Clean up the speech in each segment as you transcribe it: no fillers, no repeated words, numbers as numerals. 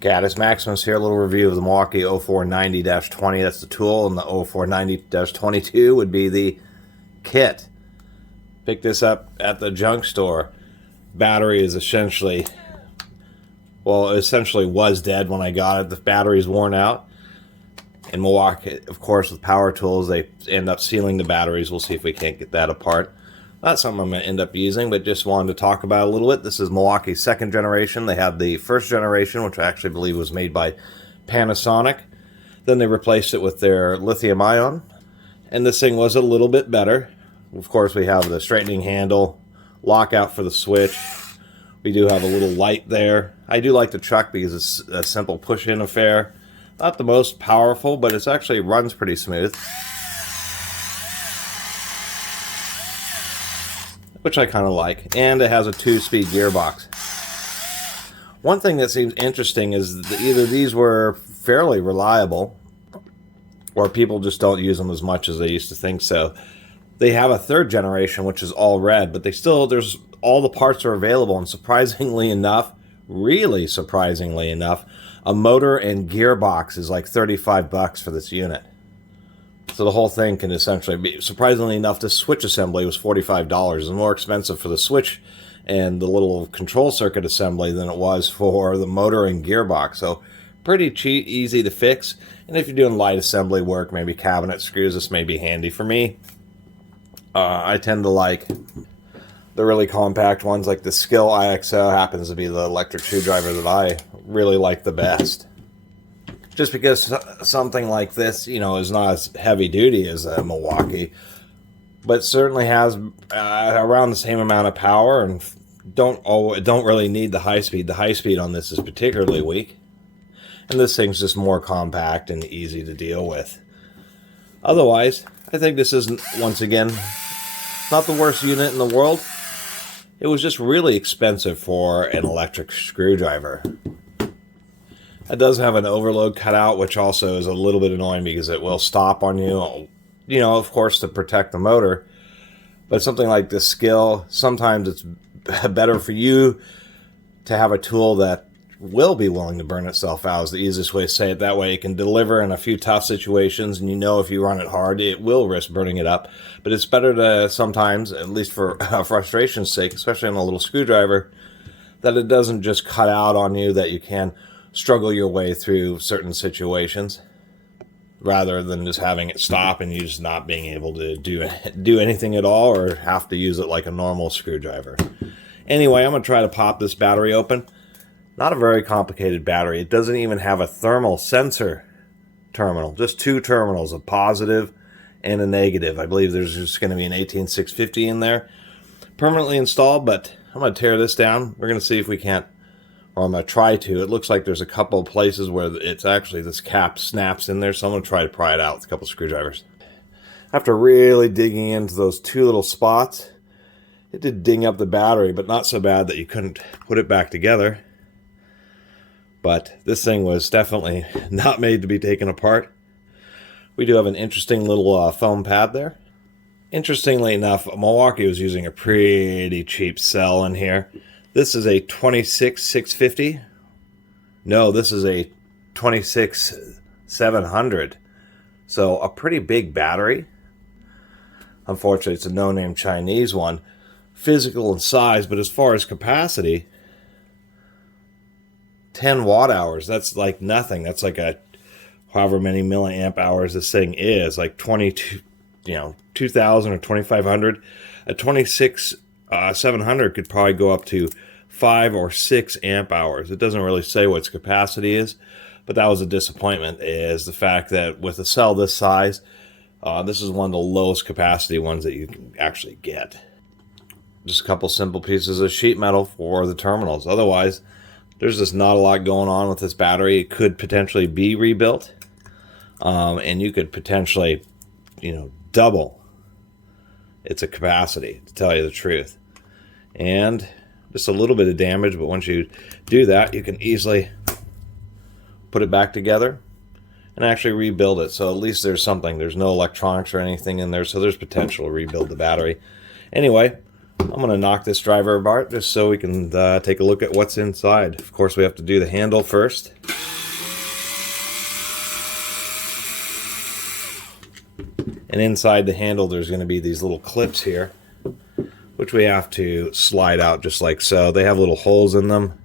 Catus Maximus here, a little review of the Milwaukee 0490-20. That's the tool, and the 0490-22 would be the kit. Picked this up at the junk store. Battery is essentially was dead when I got it. The battery's worn out. In Milwaukee, of course, with power tools, they end up sealing the batteries. We'll see if we can't get that apart. Not something I'm going to end up using, but just wanted to talk about it a little bit. This is Milwaukee's second generation. They had the first generation, which I actually believe was made by Panasonic. Then they replaced it with their lithium ion. And this thing was a little bit better. Of course, we have the straightening handle, lockout for the switch. We do have a little light there. I do like the truck because it's a simple push-in affair. Not the most powerful, but it actually runs pretty smooth, which I kind of like. And it has a 2-speed gearbox. One thing that seems interesting is that either these were fairly reliable, or people just don't use them as much as they used to think so. They have a third generation, which is all red, but there's all the parts are available, and surprisingly enough, really surprisingly enough, a motor and gearbox is like $35 for this unit. So the whole thing can essentially be, surprisingly enough, the switch assembly was $45. It's more expensive for the switch and the little control circuit assembly than it was for the motor and gearbox. So pretty cheap, easy to fix. And if you're doing light assembly work, maybe cabinet screws, this may be handy for me. I tend to like the really compact ones, like the Skill IXO happens to be the electric screwdriver that I really like the best. Just because something like this, is not as heavy duty as a Milwaukee, but certainly has around the same amount of power, and don't really need the high speed. The high speed on this is particularly weak, and this thing's just more compact and easy to deal with. Otherwise, I think this is, once again, not the worst unit in the world. It was just really expensive for an electric screwdriver. It does have an overload cutout, which also is a little bit annoying because it will stop on you, of course, to protect the motor. But something like the Skill, sometimes it's better for you to have a tool that will be willing to burn itself out, is the easiest way to say it. That way it can deliver in a few tough situations, and if you run it hard, it will risk burning it up. But it's better to sometimes, at least for frustration's sake, especially on a little screwdriver, that it doesn't just cut out on you, that you can struggle your way through certain situations, rather than just having it stop and you just not being able to do anything at all, or have to use it like a normal screwdriver. Anyway, I'm going to try to pop this battery open. Not a very complicated battery. It doesn't even have a thermal sensor terminal. Just two terminals, a positive and a negative. I believe there's just going to be an 18650 in there permanently installed, but I'm going to tear this down. We're going to see if we can't, or I'm going to try to. It looks like there's a couple of places where it's actually, this cap snaps in there, so I'm going to try to pry it out with a couple of screwdrivers. After really digging into those two little spots, it did ding up the battery, but not so bad that you couldn't put it back together. But this thing was definitely not made to be taken apart. We do have an interesting little foam pad there. Interestingly enough, Milwaukee was using a pretty cheap cell in here. This is a 26650. No, this is a 26700. So a pretty big battery. Unfortunately, it's a no-name Chinese one. Physical in size, but as far as capacity, 10 watt hours, that's like nothing. That's like a however many milliamp hours this thing is, like 2000 or 2500. A 26700 could probably go up to 5 or 6 amp hours. It doesn't really say what its capacity is, but that was a disappointment, is the fact that with a cell this size, this is one of the lowest capacity ones that you can actually get. Just a couple simple pieces of sheet metal for the terminals. Otherwise, there's just not a lot going on with this battery. It could potentially be rebuilt, and you could potentially, double its capacity, to tell you the truth. And just a little bit of damage, but once you do that, you can easily put it back together and actually rebuild it. So at least there's something. There's no electronics or anything in there, so there's potential to rebuild the battery. Anyway, I'm going to knock this driver apart just so we can take a look at what's inside. Of course, we have to do the handle first. And inside the handle, there's going to be these little clips here, which we have to slide out just like so. They have little holes in them.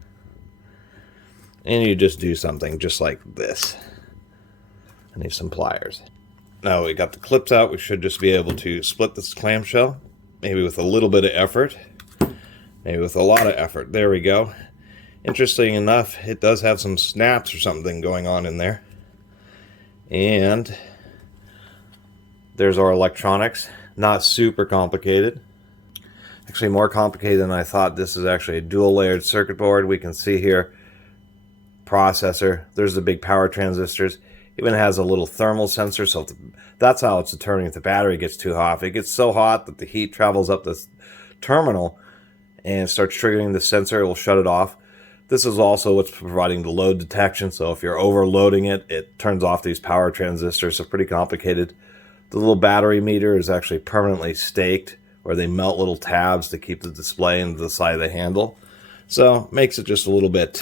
And you just do something just like this. I need some pliers. Now we got the clips out, we should just be able to split this clamshell. Maybe with a little bit of effort. Maybe with a lot of effort. There we go. Interesting enough, it does have some snaps or something going on in there. And there's our electronics. Not super complicated. Actually more complicated than I thought. This is actually a dual layered circuit board. We can see here processor. There's the big power transistors. Even has a little thermal sensor, so that's how it's determining if the battery gets too hot. If it gets so hot that the heat travels up this terminal and starts triggering the sensor, it will shut it off. This is also what's providing the load detection, so if you're overloading it, it turns off these power transistors, so pretty complicated. The little battery meter is actually permanently staked, where they melt little tabs to keep the display into the side of the handle. So makes it just a little bit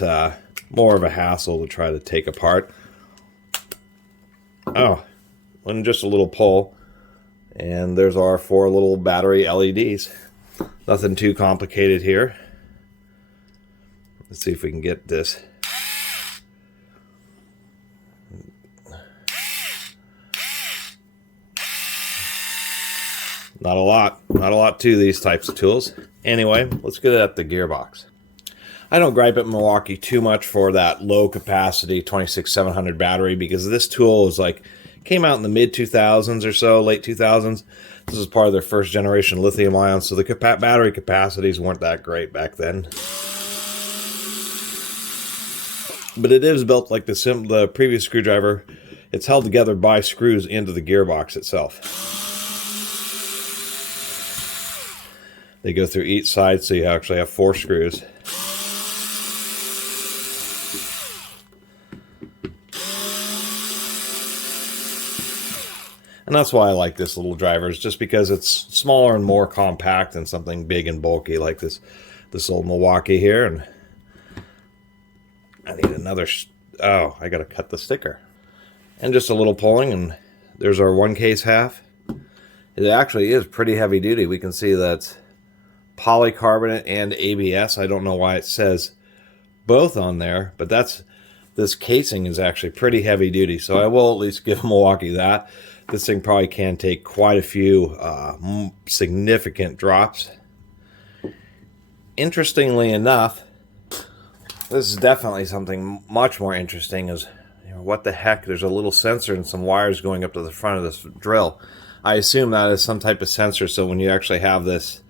more of a hassle to try to take apart. Oh, and just a little pull, and there's our 4 little battery LEDs. Nothing too complicated here. Let's see if we can get this. Not a lot to these types of tools. Anyway, let's get at the gearbox. I don't gripe at Milwaukee too much for that low capacity 26700 battery, because this tool is like came out in the mid 2000s or so, late 2000s. This is part of their first generation lithium ion, so the battery capacities weren't that great back then. But it is built like the previous screwdriver. It's held together by screws into the gearbox itself. They go through each side, so you actually have 4 screws. And that's why I like this little driver, is just because it's smaller and more compact than something big and bulky like this old Milwaukee here. And I need another, oh, I gotta cut the sticker. And just a little pulling, and there's our 1 case half. It actually is pretty heavy duty. We can see that's polycarbonate and ABS. I don't know why it says both on there, but this casing is actually pretty heavy duty, so I will at least give Milwaukee that. This thing probably can take quite a few significant drops. Interestingly enough, this is definitely something much more interesting, is, you know, what the heck, there's a little sensor and some wires going up to the front of this drill. I assume that is some type of sensor, so when you actually have this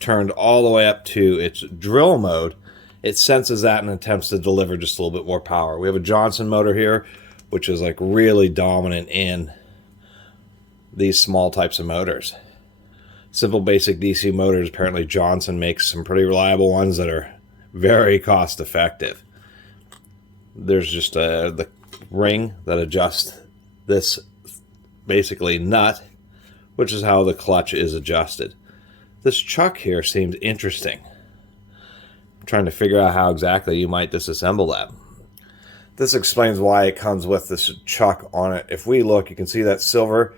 turned all the way up to its drill mode, it senses that and attempts to deliver just a little bit more power. We have a Johnson motor here, which is like really dominant in these small types of motors. Simple basic DC motors, apparently Johnson makes some pretty reliable ones that are very cost effective. There's just the ring that adjusts this basically nut, which is how the clutch is adjusted. This chuck here seems interesting. I'm trying to figure out how exactly you might disassemble that. This explains why it comes with this chuck on it. If we look, you can see that silver.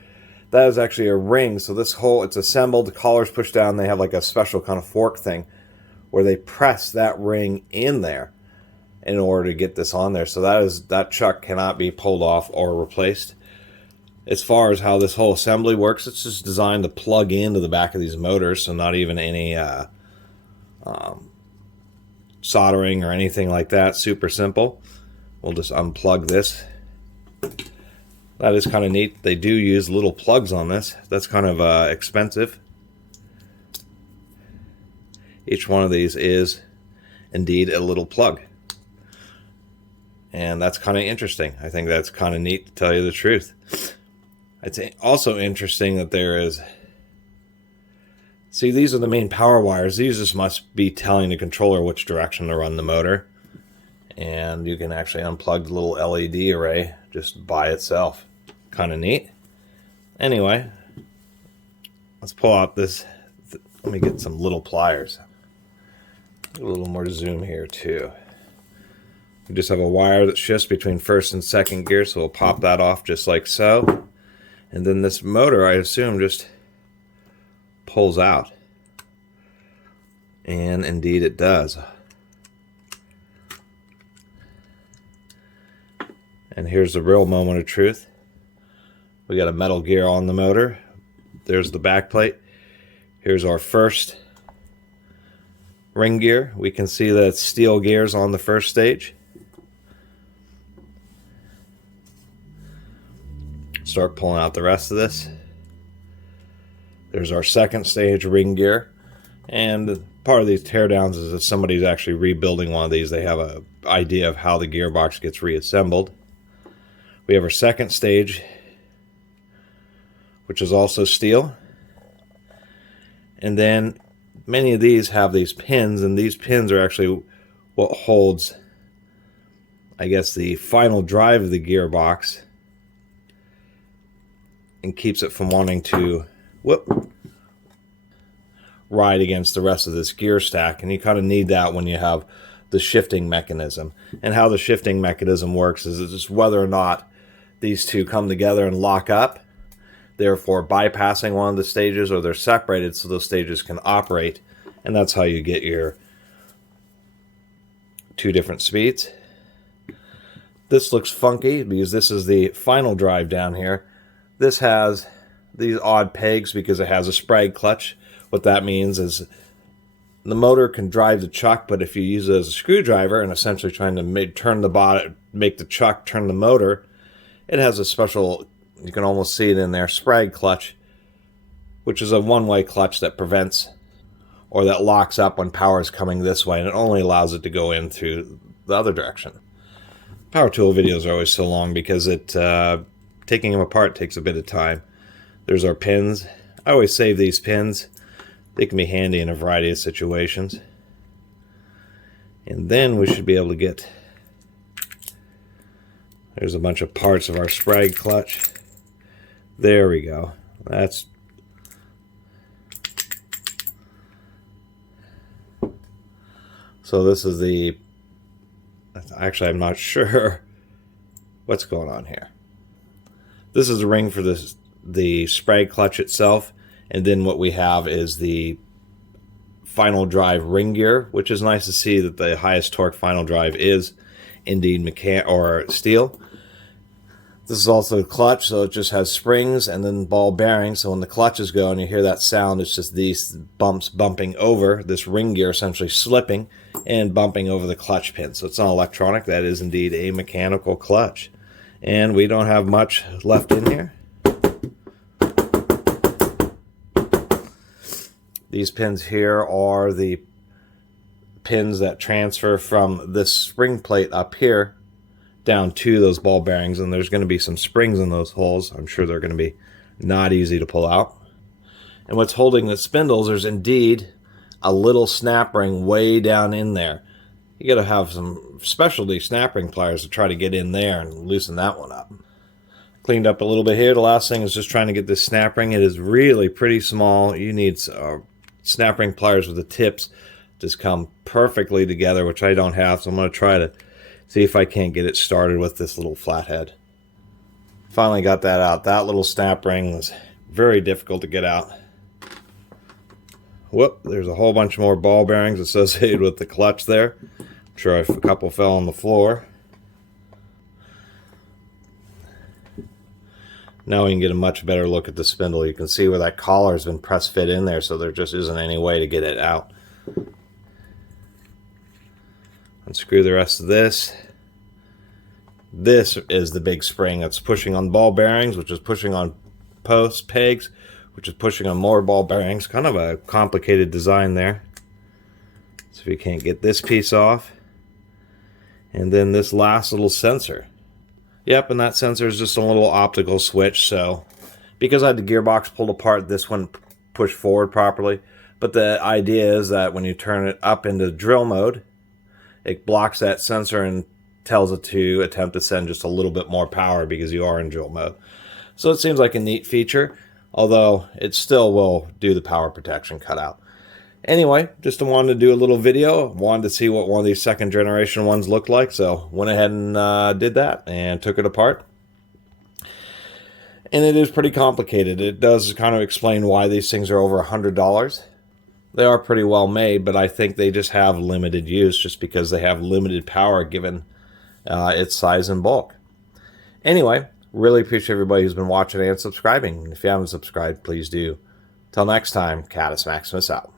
That is actually a ring, so this whole, it's assembled, the collar's pushed down, they have like a special kind of fork thing where they press that ring in there in order to get this on there. So that chuck cannot be pulled off or replaced. As far as how this whole assembly works, it's just designed to plug into the back of these motors, so not even any soldering or anything like that. Super simple. We'll just unplug this. That is kind of neat. They do use little plugs on this. That's kind of expensive. Each one of these is indeed a little plug. And that's kind of interesting. I think that's kind of neat, to tell you the truth. It's also interesting that there is... See, these are the main power wires. These just must be telling the controller which direction to run the motor. And you can actually unplug the little LED array just by itself. Kind of neat. Anyway, let's pull out this Let me get some little pliers. A little more zoom here too. We just have a wire that shifts between first and second gear, so we'll pop that off just like so. And then this motor, I assume, just pulls out. And indeed it does. And here's the real moment of truth. We got a metal gear on the motor. There's the back plate. Here's our first ring gear. We can see that it's steel gears on the first stage. Start pulling out the rest of this. There's our second stage ring gear. And part of these teardowns is if somebody's actually rebuilding one of these, they have an idea of how the gearbox gets reassembled. We have our second stage, which is also steel. And then many of these have these pins, and these pins are actually what holds, I guess, the final drive of the gearbox and keeps it from wanting to ride against the rest of this gear stack. And you kind of need that when you have the shifting mechanism. And how the shifting mechanism works is it's just whether or not these two come together and lock up, therefore bypassing one of the stages, or they're separated so those stages can operate. And that's how you get your two different speeds. This looks funky because this is the final drive down here. This has these odd pegs because it has a sprag clutch. What that means is the motor can drive the chuck, but if you use it as a screwdriver and essentially trying to make the chuck turn the motor, it has a special, you can almost see it in there, sprag clutch, which is a one-way clutch that prevents or that locks up when power is coming this way, and it only allows it to go in through the other direction. Power tool videos are always so long because taking them apart takes a bit of time. There's our pins. I always save these pins. They can be handy in a variety of situations. And then we should be able to get, there's a bunch of parts of our sprag clutch. There we go. That's so this is the, actually I'm not sure what's going on here. This is the ring for the sprag clutch itself, and then what we have is the final drive ring gear, which is nice to see that the highest torque final drive is indeed steel. This is also a clutch, so it just has springs and then ball bearings. So when the clutches go and you hear that sound, it's just these bumps bumping over this ring gear, essentially slipping and bumping over the clutch pin. So it's not electronic, that is indeed a mechanical clutch. And we don't have much left in here. These pins here are the pins that transfer from this spring plate up here down to those ball bearings, and there's going to be some springs in those holes. I'm sure they're going to be not easy to pull out. And what's holding the spindles, there's indeed a little snap ring way down in there. You got to have some specialty snap ring pliers to try to get in there and loosen that one up. Cleaned up a little bit here. The last thing is just trying to get this snap ring. It is really pretty small. You need snap ring pliers with the tips just come perfectly together, which I don't have, so I'm going to try to see if I can't get it started with this little flathead. Finally got that out. That little snap ring was very difficult to get out. Whoop, there's a whole bunch more ball bearings associated with the clutch there. I'm sure a couple fell on the floor. Now we can get a much better look at the spindle. You can see where that collar has been press fit in there, so there just isn't any way to get it out. Unscrew the rest of this. This is the big spring that's pushing on ball bearings, which is pushing on posts, pegs, which is pushing on more ball bearings. Kind of a complicated design there. So if you can't get this piece off. And then this last little sensor. Yep, and that sensor is just a little optical switch. So because I had the gearbox pulled apart, this wouldn't push forward properly. But the idea is that when you turn it up into drill mode, it blocks that sensor and tells it to attempt to send just a little bit more power because you are in drill mode. So it seems like a neat feature, although it still will do the power protection cutout. Anyway, just wanted to do a little video. Wanted to see what one of these second generation ones looked like, so went ahead and did that and took it apart. And it is pretty complicated. It does kind of explain why these things are over $100. They are pretty well made, but I think they just have limited use just because they have limited power given its size and bulk. Anyway, really appreciate everybody who's been watching and subscribing. If you haven't subscribed, please do. Till next time, Catus Maximus out.